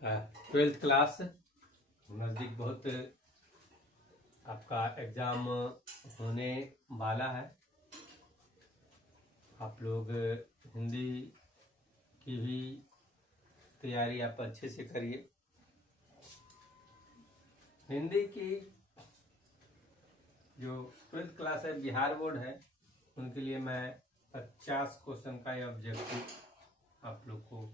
Twelfth class नज़दीक बहुत आपका एग्ज़ाम होने वाला है। आप लोग हिंदी की भी तैयारी आप अच्छे से करिए। हिंदी की जो ट्वेल्थ क्लास है बिहार बोर्ड है, उनके लिए मैं 50 क्वेश्चन का ये ऑब्जेक्टिव आप लोग को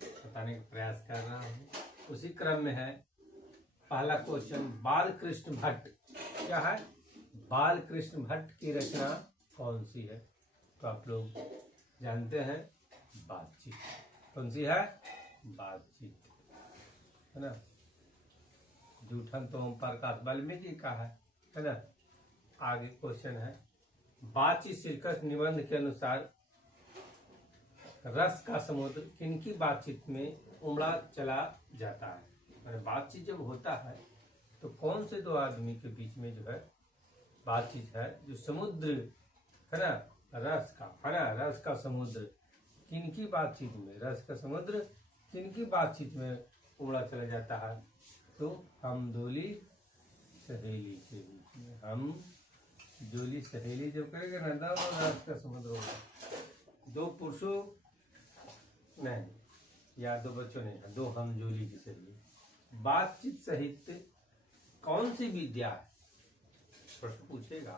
बताने का प्रयास कर रहा हूँ। उसी क्रम में है पहला क्वेश्चन, बालकृष्ण भट्ट। क्या है? बालकृष्ण भट्ट की रचना कौन सी है? तो आप लोग जानते हैं बातचीत। कौन सी है? बातचीत, है ना। जूठन तो ओम प्रकाश वाल्मीकि का है ना। आगे क्वेश्चन है, बातचीत शीर्षक निबंध के अनुसार रस का समुद्र किनकी बातचीत में उमड़ा चला जाता है? मैंने बातचीत जब होता है तो कौन से दो आदमी के बीच में जो है बातचीत है, जो समुद्र है ना, रस का है ना, रस का समुद्र किनकी बातचीत में, रस का समुद्र किनकी बातचीत में उमड़ा चला जाता है? तो हम दोली सहेली के बीच में, हम जोली सहेली जब करेगा ना तब रस का समुद्र होगा। दो पुरुषों नहीं या दो बच्चों नहीं, दो हम जोली की सहेली। बातचीत साहित्य कौन सी विद्या है? प्रश्न पूछेगा।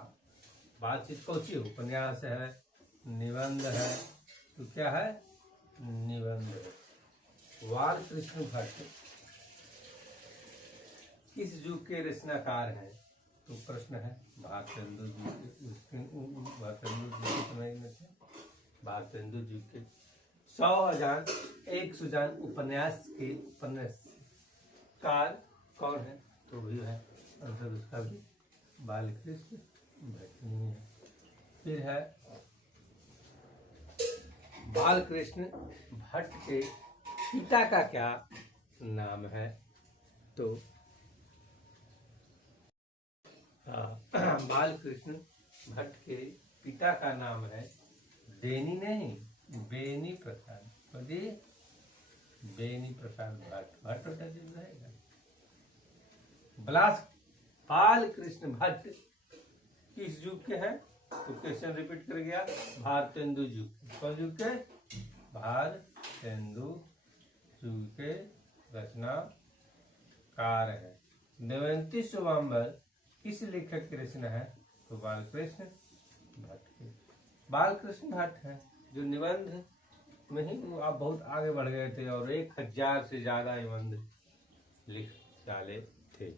बातचीत कौन सी? उपन्यास है, निबंध है, तो क्या है? निबंध है। बालकृष्ण भट्ट किस युग के रचनाकार हैं? तो प्रश्न है भारतेंदु जी के, भारतेंदु जी के समय में थे। भारतेंदु जी के 100 अजान एक सुजान उपन्यास के उपन्यासकार कौन है? तो भी है आंसर उसका भी बालकृष्ण भट्ट ही है। फिर है बालकृष्ण भट्ट के पिता का क्या नाम है? तो बालकृष्ण भट्ट के पिता का नाम है बेनी नहीं, बेनी प्रसाद। बेनी प्रसाद भट्ट, भट्ट रहेगा। बालकृष्ण भट्ट किस युग के हैं? तो क्वेश्चन रिपीट कर गया, भारतेंदु युग। कौन युग के? भारतेंदु युग के रचनाकार है। दमयंती स्वयंवर किस लेखक की रचना है? तो बालकृष्ण भट्ट की। बालकृष्ण भट्ट है जो निबंध में ही आप बहुत आगे बढ़ गए थे और 1000 से ज्यादा निबंध लिख डाले थे।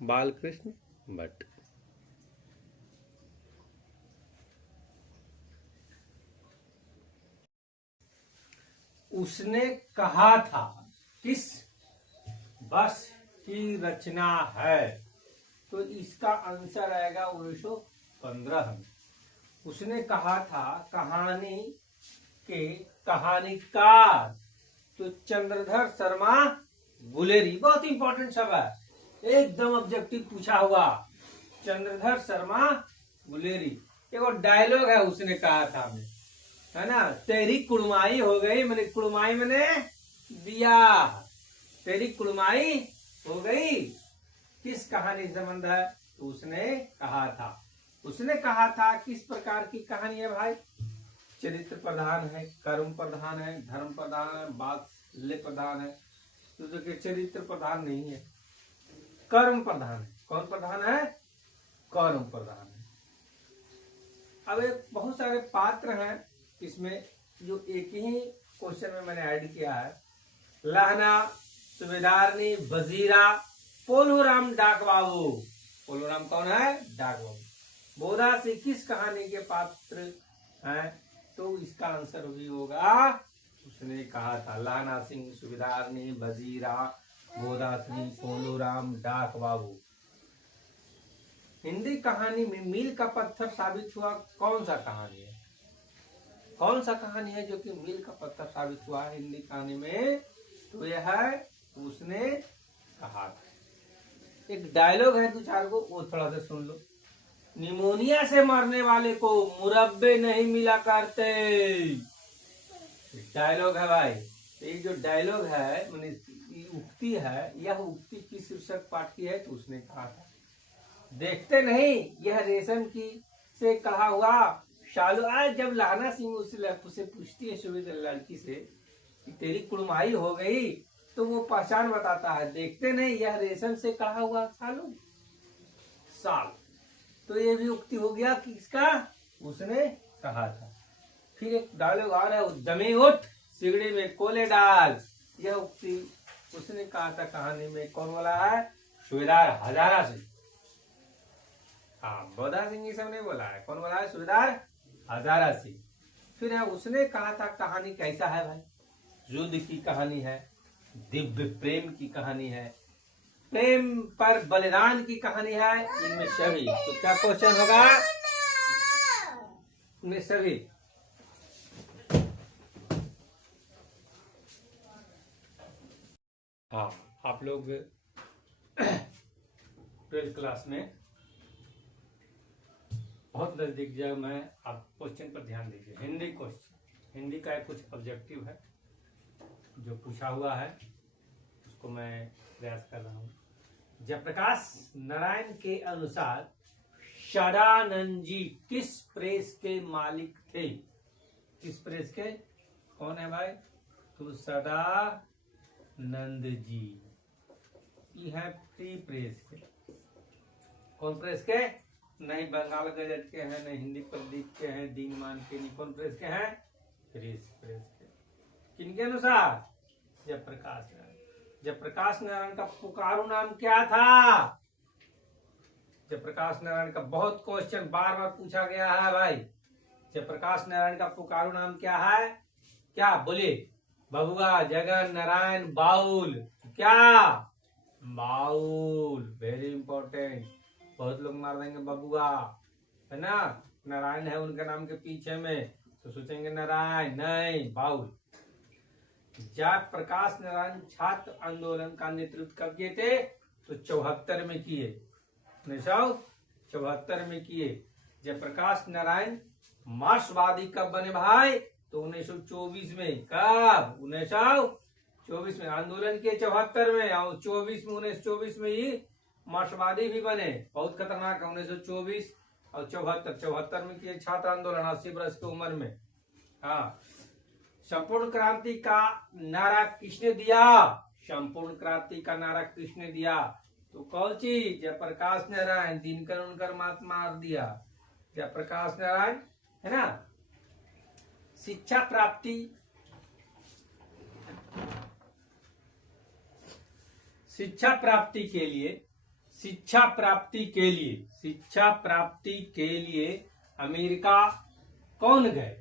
बालकृष्ण भट्ट। उसने कहा था किस वर्ष की रचना है? तो इसका आंसर आएगा 1915 में। उसने कहा था कहानी के कहानीकार तो चंद्रधर शर्मा गुलेरी। बहुत इंपॉर्टेंट सब है, एकदम ऑब्जेक्टिव पूछा हुआ। चंद्रधर शर्मा गुलेरी। एक और डायलॉग है, उसने कहा था में, है ना, तेरी कुड़माई हो गई। मैंने कुड़माई मैंने दिया, तेरी कुड़माई हो गई। किस कहानी से संबंध है? तो उसने कहा था। उसने कहा था किस प्रकार की कहानी है भाई? चरित्र प्रधान है, कर्म प्रधान है, धर्म प्रधान है, बात्सल्य प्रधान है। तो देखिए चरित्र प्रधान नहीं है, कर्म प्रधान है। कौन प्रधान है? कर्म प्रधान है। अब एक बहुत सारे पात्र हैं इसमें, जो एक ही क्वेश्चन में मैंने ऐड किया है। लहना, सुबेदारनी, वजीरा, पोलूराम, डाक बाबू। पोलूराम कौन है? डाक बाबू। बोधा से किस कहानी के पात्र हैं? तो इसका आंसर भी होगा, उसने कहा था लहना सिंह, सुबेदारनी, वजीरा, बोधा सिंह, पोलूराम, डाक बाबू। हिंदी कहानी में मील का पत्थर साबित हुआ कौन सा कहानी है? कौन सा कहानी है जो कि मील का पत्थर साबित हुआ है हिंदी कहानी में? तो यह है उसने कहा था। एक डायलॉग है 2-4 को, वो थोड़ा सा सुन लो। निमोनिया से मरने वाले को मुरब्बे नहीं मिला करते। डायलॉग है भाई, ये जो डायलॉग है माने उक्ति है, यह उक्ति किस शीर्षक पाठ की है? तो उसने कहा था, देखते नहीं यह रेशम की से कहा हुआ शालू। आज जब लाना सिंह उससे पूछती है सुबेदार लड़की से कि तेरी कुड़माई हो गई, तो वो पहचान बताता है, देखते नहीं यह रेशम से कहा हुआ शालू साल। तो ये भी उक्ति हो गया किसका? उसने कहा था। फिर एक डायलॉग आ रहा है, दमे उठ सिगड़ी में कोले डाल। यह उक्ति उसने कहा था कहानी में। कौन बोला है? सूबेदार हजारा सिंह। हाँ, बोधा सिंह ये सब नहीं बोला है। कौन बोला है? सूबेदार हजारा सिंह। फिर है उसने कहा था कहानी कैसा है भाई? युद्ध की कहानी है, दिव्य प्रेम की कहानी है, प्रेम पर बलिदान की कहानी है, इनमें सभी। तो क्या क्वेश्चन होगा? इनमें सभी। हाँ, आप लोग 12th क्लास में बहुत नजदीक जब मैं आप क्वेश्चन पर ध्यान दीजिए। हिंदी क्वेश्चन, हिंदी का एक कुछ ऑब्जेक्टिव है जो पूछा हुआ है, उसको मैं प्रयास कर रहा हूँ। जयप्रकाश नारायण के अनुसार सदानंद जी किस प्रेस के मालिक थे? किस प्रेस के? कौन है भाई? तो सदानंद जी ये है फ्री प्रेस के। कौन प्रेस के? नहीं बंगाल गजट के हैं, नहीं हिंदी प्रदीप के हैं, दीनमान के नहीं। कौन प्रेस के हैं? प्रेस के। किनके अनुसार? जयप्रकाश नारायण। जयप्रकाश नारायण का पुकारू नाम क्या था? जयप्रकाश नारायण का बहुत क्वेश्चन बार बार पूछा गया है भाई। जयप्रकाश नारायण का पुकारू नाम क्या है? क्या बोलिए? बबुआ जगन नारायण बाउल। क्या? बाउल। Very important. बहुत लोग मार देंगे बबुआ, है ना? नारायण है उनके नाम के पीछे में, तो सोचेंगे नारायण, नहीं, बाउल। जयप्रकाश नारायण छात्र आंदोलन का नेतृत्व कब किए थे? तो 74 में किए। 1974 में किए। जयप्रकाश नारायण मार्क्सवादी कब बने भाई? तो 1924 में। कब? 1924 में। आंदोलन के 74 में और 1924 में ही मार्क्सवादी भी बने। बहुत खतरनाक है। 1924 और 74 में किए छात्र आंदोलन 80 वर्ष की उम्र में। हाँ। संपूर्ण क्रांति का नारा किसने दिया? संपूर्ण क्रांति का नारा किसने दिया? तो कौन चीज? जयप्रकाश नारायण। दिनकर उनकर मात मार दिया। जयप्रकाश नारायण, है ना? शिक्षा प्राप्ति, शिक्षा प्राप्ति के लिए, शिक्षा प्राप्ति के लिए अमेरिका कौन गए?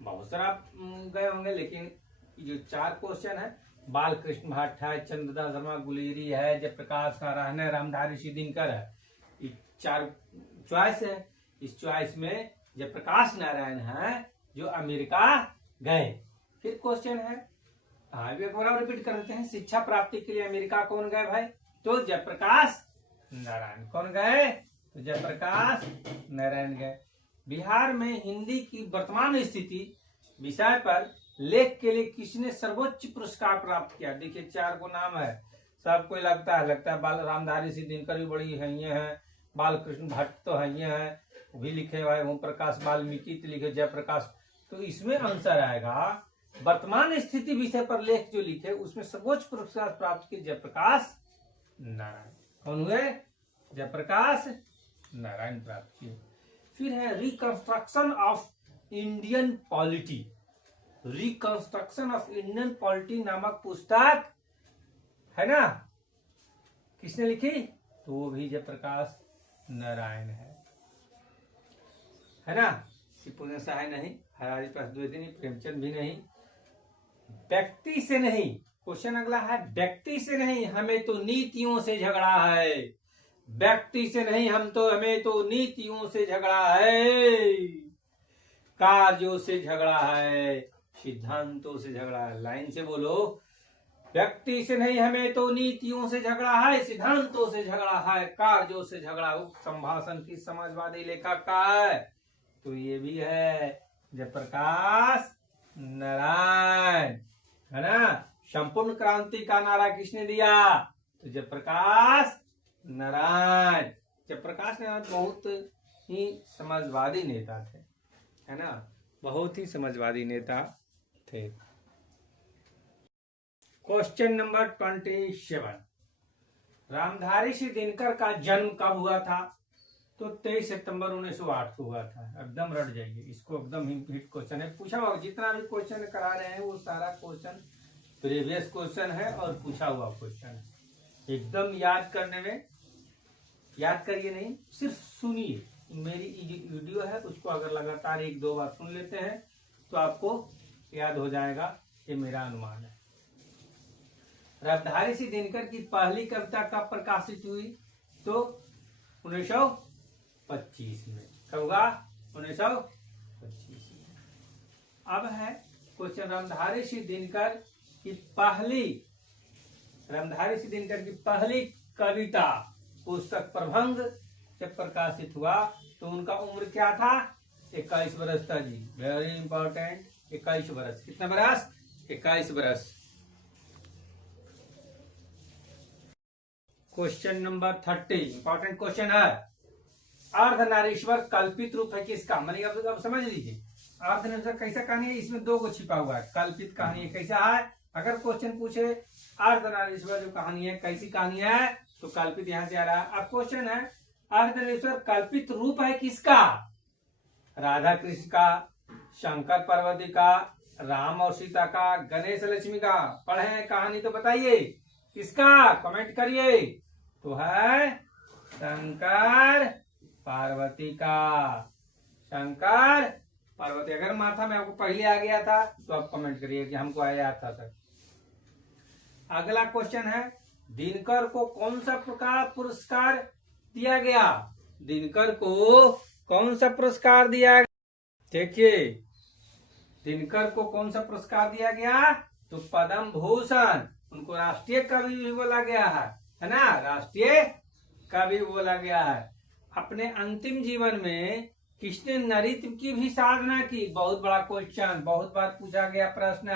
बहुत सारा गए होंगे, लेकिन जो 4 क्वेश्चन है, बालकृष्ण भाट है, चंद्रदास धर्मा गुलेरी है, जयप्रकाश नारायण है, रामधारी सिंह दिनकर है। ये 4 चॉइस है। इस चॉइस में जयप्रकाश नारायण है जो अमेरिका गए। फिर क्वेश्चन है, हाँ एक बार रिपीट कर देते हैं। शिक्षा प्राप्ति के लिए अमेरिका कौन गए भाई? तो जयप्रकाश नारायण। कौन गए? तो जयप्रकाश नारायण गए। बिहार में हिंदी की वर्तमान स्थिति विषय पर लेख के लिए किसने सर्वोच्च पुरस्कार प्राप्त किया? देखिए 4 को नाम है, सबको लगता है बाल रामधारी सिंह दिनकर भी बड़ी है, ये है, बालकृष्ण भट्ट तो है, ये है, वो भी लिखे हुए, ओम प्रकाश वाल्मीकि तो लिखे, जयप्रकाश। तो इसमें आंसर आएगा वर्तमान स्थिति विषय पर लेख जो लिखे उसमें सर्वोच्च पुरस्कार प्राप्त किए जयप्रकाश नारायण। कौन हुए? जयप्रकाश नारायण प्राप्त किए। फिर है reconstruction of Indian polity. Reconstruction of Indian polity नामक पुस्तक है ना, किसने लिखी? तो वो भी जयप्रकाश नारायण है ना? सिपुन सहाय नहीं, हरारी प्रसाद द्विवेदी नहीं, प्रेमचंद भी नहीं। व्यक्ति से नहीं, क्वेश्चन अगला है, व्यक्ति से नहीं, हमें तो नीतियों से झगड़ा है। व्यक्ति से नहीं, हमें तो नीतियों से झगड़ा है, कार्यों से झगड़ा है, सिद्धांतों से झगड़ा है। लाइन से बोलो, व्यक्ति से नहीं, हमें तो नीतियों से झगड़ा है, सिद्धांतों से झगड़ा है, कार्यों से झगड़ा। संभाषण की समाजवादी लेखक का है, तो ये भी है जयप्रकाश नारायण। संपूर्ण क्रांति का नारा किसने दिया? तो जयप्रकाश नारायण। जयप्रकाश नारायण बहुत ही समाजवादी नेता थे, है ना, बहुत ही समाजवादी नेता थे। क्वेश्चन नंबर 27, रामधारी सिंह दिनकर का जन्म कब हुआ था? तो 23 सितंबर 1908 को हुआ था। एकदम रट जाइए, इसको एकदम हिट क्वेश्चन है, पूछा हुआ। जितना भी क्वेश्चन करा रहे हैं वो सारा क्वेश्चन प्रीवियस क्वेश्चन है और पूछा हुआ क्वेश्चन है। एकदम याद करने में, याद करिए नहीं, सिर्फ सुनिए। मेरी वीडियो है उसको अगर लगातार 1-2 बार सुन लेते हैं तो आपको याद हो जाएगा, ये मेरा अनुमान है। रामधारी सिंह दिनकर की पहली कविता कब प्रकाशित हुई? तो 1925 में। कब हुआ? 1925 में। अब है क्वेश्चन, रामधारी सिंह दिनकर की पहली कविता पुस्तक प्रबंध जब प्रकाशित हुआ तो उनका उम्र क्या था? 21 वर्ष था जी, वेरी इंपॉर्टेंट। 21 वर्ष। कितना वर्ष? 21 वर्ष। क्वेश्चन नंबर 30 इंपॉर्टेंट क्वेश्चन है। अर्धनारीश्वर कल्पित रूप है किसका? मैंने अब समझ लीजिए, अर्धनारीश्वर कैसा कहानी है, इसमें 2 को छिपा हुआ है। कल्पित कहानी है, कैसा है? अगर क्वेश्चन पूछे अर्धनारीश्वर जो कहानी है कैसी कहानी है, तो कल्पित यहां से आ रहा है। अब क्वेश्चन है, अर्धनारीश्वर कल्पित रूप है किसका? राधा कृष्ण का, शंकर पार्वती का, राम और सीता का, गणेश लक्ष्मी का? पढ़े कहानी तो बताइए किसका, कमेंट करिए। तो है शंकर पार्वती का। शंकर पार्वती। अगर माथा में आपको पहले आ गया था तो आप कमेंट करिए कि हमको आया था सर। अगला क्वेश्चन है, दिनकर को कौन सा पुरस्कार दिया गया? दिनकर को कौन सा पुरस्कार दिया गया? देखिए, दिनकर को कौन सा पुरस्कार दिया गया? तो पद्म भूषण। उनको राष्ट्रीय कवि भी बोला गया है ना, राष्ट्रीय कवि बोला गया है। अपने अंतिम जीवन में किसने नृत्य की भी साधना की? बहुत बड़ा क्वेश्चन, बहुत बार पूछा गया प्रश्न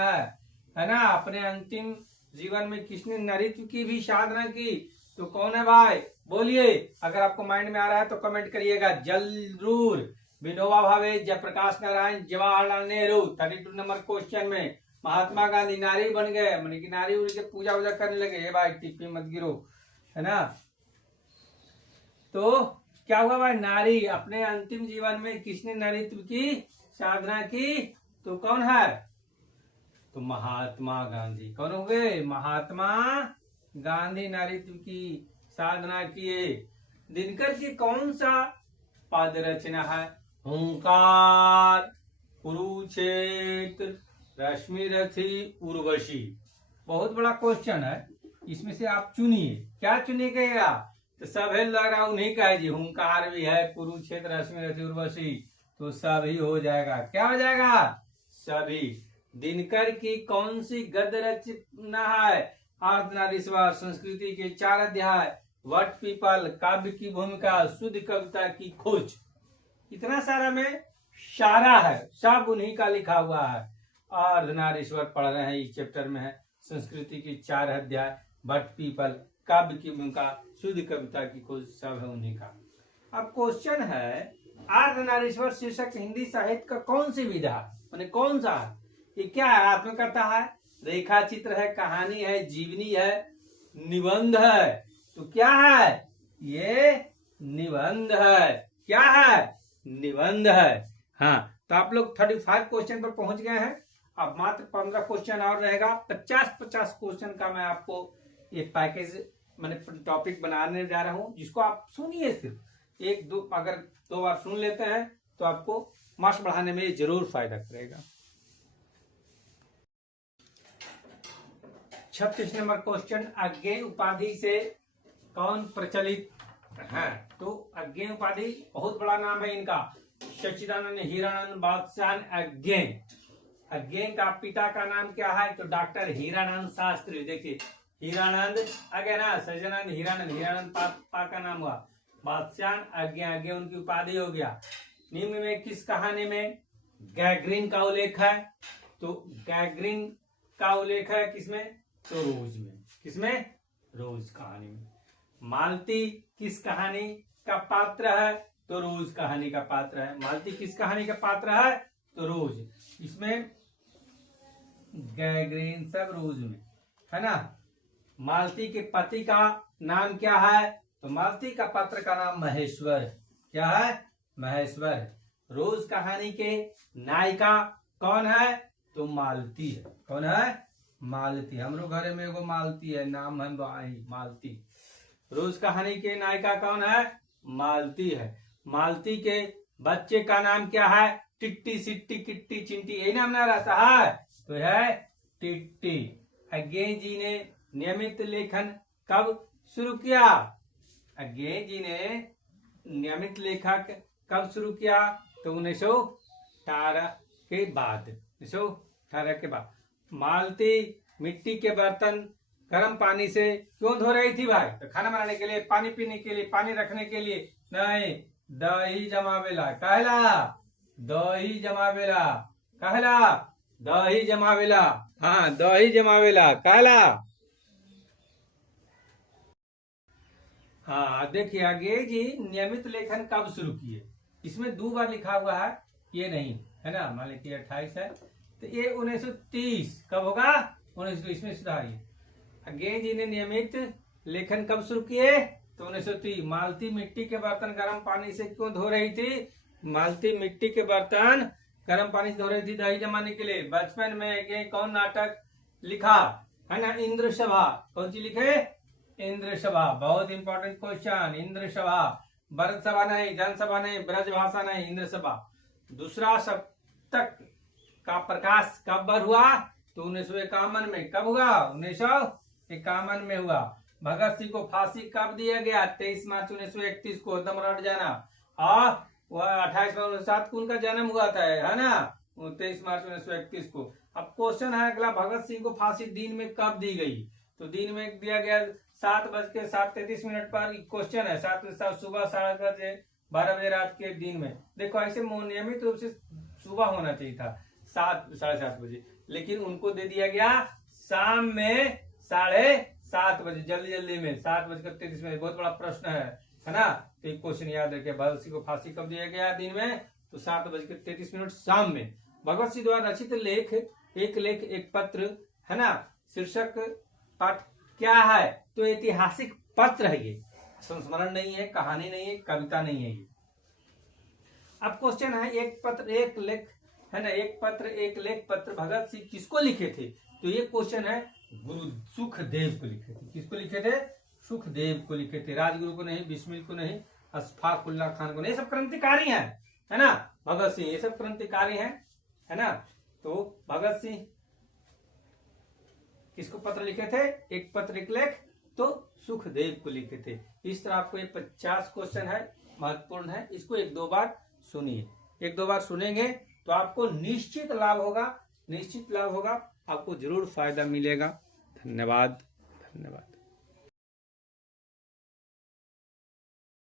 है ना। अपने अंतिम जीवन में किसने नृत्य की भी साधना की? तो कौन है भाई? बोलिए। अगर आपको माइंड में आ रहा है तो कमेंट करिएगा जरूर। विनोबा भावे, जयप्रकाश नारायण, जवाहरलाल नेहरू। 32 नंबर क्वेश्चन में महात्मा गांधी नारी बन गए, मैंने कि नारी उनके पूजा वूजा करने लगे। ये भाई टिप्पी मत गिरो, है ना। तो क्या हुआ भाई? नारी। अपने अंतिम जीवन में किसने नृत्य की साधना की? तो कौन है? तो महात्मा गांधी। कौन हो गए? महात्मा गांधी नृत्य की साधना किए। दिनकर की कौन सा पद रचना है? हुंकार, कुरुक्षेत्र, रश्मि रथी, उर्वशी। बहुत बड़ा क्वेश्चन है, इसमें से आप चुनिए। क्या चुनिएगा? तो सब है लग रहा उन्हीं का है जी। हुंकार भी है, कुरुक्षेत्र, रश्मि रथी, उर्वशी, तो सभी हो जाएगा। क्या हो जाएगा? सभी। दिनकर की कौन सी गद्य रचना है? अर्धनारीश्वर, संस्कृति के 4 अध्याय, वट पीपल, काव्य की भूमिका, शुद्ध कविता की खोज। इतना सारा में सारा है, सब उन्हीं का लिखा हुआ है। अर्धनारीश्वर पढ़ रहे हैं, इस चैप्टर में है। संस्कृति के 4 अध्याय, वट पीपल, काव्य की भूमिका, शुद्ध कविता की खोज, सब है उन्हीं का। अब क्वेश्चन है, अर्धनारीश्वर शीर्षक हिंदी साहित्य का कौन सी विधा? माने कौन सा? ये क्या है? आत्मकथा है, रेखा चित्र है, कहानी है, जीवनी है, निबंध है? तो क्या है? ये निबंध है। क्या है? निबंध है। हाँ, तो आप लोग 35 क्वेश्चन पर पहुंच गए हैं। अब मात्र 15 क्वेश्चन और रहेगा। 50-50 क्वेश्चन का मैं आपको ये पैकेज मैंने टॉपिक बनाने जा रहा हूं, जिसको आप सुनिए। सिर्फ 1-2 अगर 2 बार सुन लेते हैं तो आपको मार्क्स बढ़ाने में जरूर फायदा करेगा। 36 नंबर क्वेश्चन, अज्ञेय उपाधि से कौन प्रचलित है? तो अज्ञेय उपाधि बहुत बड़ा नाम है इनका। सच्चिदानंद हीरानंद बादशाह अज्ञेय। अज्ञेय का पिता का नाम क्या है? तो डॉक्टर हीरानंद शास्त्री। देखिए, हीरानंद आ गया ना, सच्चिदानंद हीरानंद पापा का नाम हुआ। बादशाह अज्ञेय उनकी उपाधि हो गया। निम्न में किस कहानी में गैगरिन का उल्लेख है? तो गैगरिन का उल्लेख है किसमें? तो रोज में। किसमें? रोज कहानी में। मालती किस कहानी का पात्र है? तो रोज कहानी का पात्र है। मालती किस कहानी का पात्र है? तो रोज। इसमें गैग्रेन सब रोज में है ना। मालती के पति का नाम क्या है? तो मालती का पात्र का नाम महेश्वर। क्या है? महेश्वर। रोज कहानी के नायिका कौन है? तो मालती है। कौन है? मालती। हमरो घरे में एगो मालती है, नाम है मालती। रोज कहानी के नायिका कौन है? मालती है। मालती के बच्चे का नाम क्या है? टिट्टी, सिट्टी, किट्टी, चिंटी, यही नाम ना रहता है, तो है टिट्टी। अज्ञे जी ने नियमित लेखन कब शुरू किया? अज्ञे जी ने नियमित लेखक कब शुरू किया? तो 1918 के बाद। 1918 के बाद। मालती मिट्टी के बर्तन गर्म पानी से क्यों धो रही थी भाई? तो खाना बनाने के लिए, पानी पीने के लिए, पानी रखने के लिए नहीं, दही जमावेला। कहला दही जमावेला। कहला दही जमावेला। हाँ, दही जमावेला। कहला। हाँ, देखिए आगे जी नियमित लेखन कब शुरू किए? इसमें 2 बार लिखा हुआ है, ये नहीं है ना। मान लीजिए 28 है, तो ये 1930 कब होगा? 1930। इसमें सुधारिए। अज्ञे जी ने नियमित लेखन कब शुरू किए? तो 1930। मालती मिट्टी के बर्तन गर्म पानी से क्यों धो रही थी? मालती मिट्टी के बर्तन गर्म पानी से धो रही थी दही जमाने के लिए। बचपन में ये कौन नाटक लिखा है ना? इंद्र सभा। कौन सी लिखे? इंद्र सभा। बहुत इंपॉर्टेंट क्वेश्चन। इंद्र सभा। भरत सभा नहीं, जनसभा नहीं, ब्रज भाषा नहीं, इंद्र सभा। दूसरा सप्तक का प्रकाश कब हुआ? तो 1951 में। कब हुआ? 1951 में हुआ। भगत सिंह को फांसी कब दिया गया? 23 मार्च 1931 को। एकदम रट जाना। और वह 28 मार्च 7 को उनका जन्म हुआ था, है ना। 23 मार्च 1931 को। अब क्वेश्चन है अगला, भगत सिंह को फांसी दिन में कब दी गई? तो दिन में दिया गया 7:33 पर। क्वेश्चन है 7 सुबह 7 बजे 12 बजे रात के दिन में। देखो ऐसे नियमित रूप से सुबह होना चाहिए था 7-7:30 बजे, लेकिन उनको दे दिया गया शाम में 7:30 बजे, जल्दी जल्दी में 7:33। बहुत बड़ा प्रश्न है ना। तो एक क्वेश्चन याद रखिए, भगत सिंह को फांसी कब दिया गया दिन में? तो 7:33 शाम में। भगत सिंह द्वारा रचित लेख एक पत्र है ना, शीर्षक पाठ क्या है? तो ऐतिहासिक पत्र है ये, संस्मरण नहीं है, कहानी नहीं है, कविता नहीं है ये। अब क्वेश्चन है एक पत्र एक लेख है ना, एक पत्र एक लेख पत्र भगत सिंह किसको लिखे थे? तो ये क्वेश्चन है गुरु सुखदेव को लिखे थे। किसको लिखे थे? सुखदेव को लिखे थे। राजगुरु को नहीं, बिस्मिल को नहीं, अशफाकुल्ला खान को नहीं। ये सब क्रांतिकारी हैं, है ना। भगत सिंह ये सब क्रांतिकारी हैं, है ना। तो भगत सिंह किसको पत्र लिखे थे? एक पत्र एक लेख, तो सुखदेव को लिखे थे। इस तरह आपको ये 50 क्वेश्चन है, महत्वपूर्ण है। इसको 1-2 बार सुनिए। 1-2 बार सुनेंगे तो आपको निश्चित लाभ होगा, निश्चित लाभ होगा, आपको जरूर फायदा मिलेगा। धन्यवाद, धन्यवाद।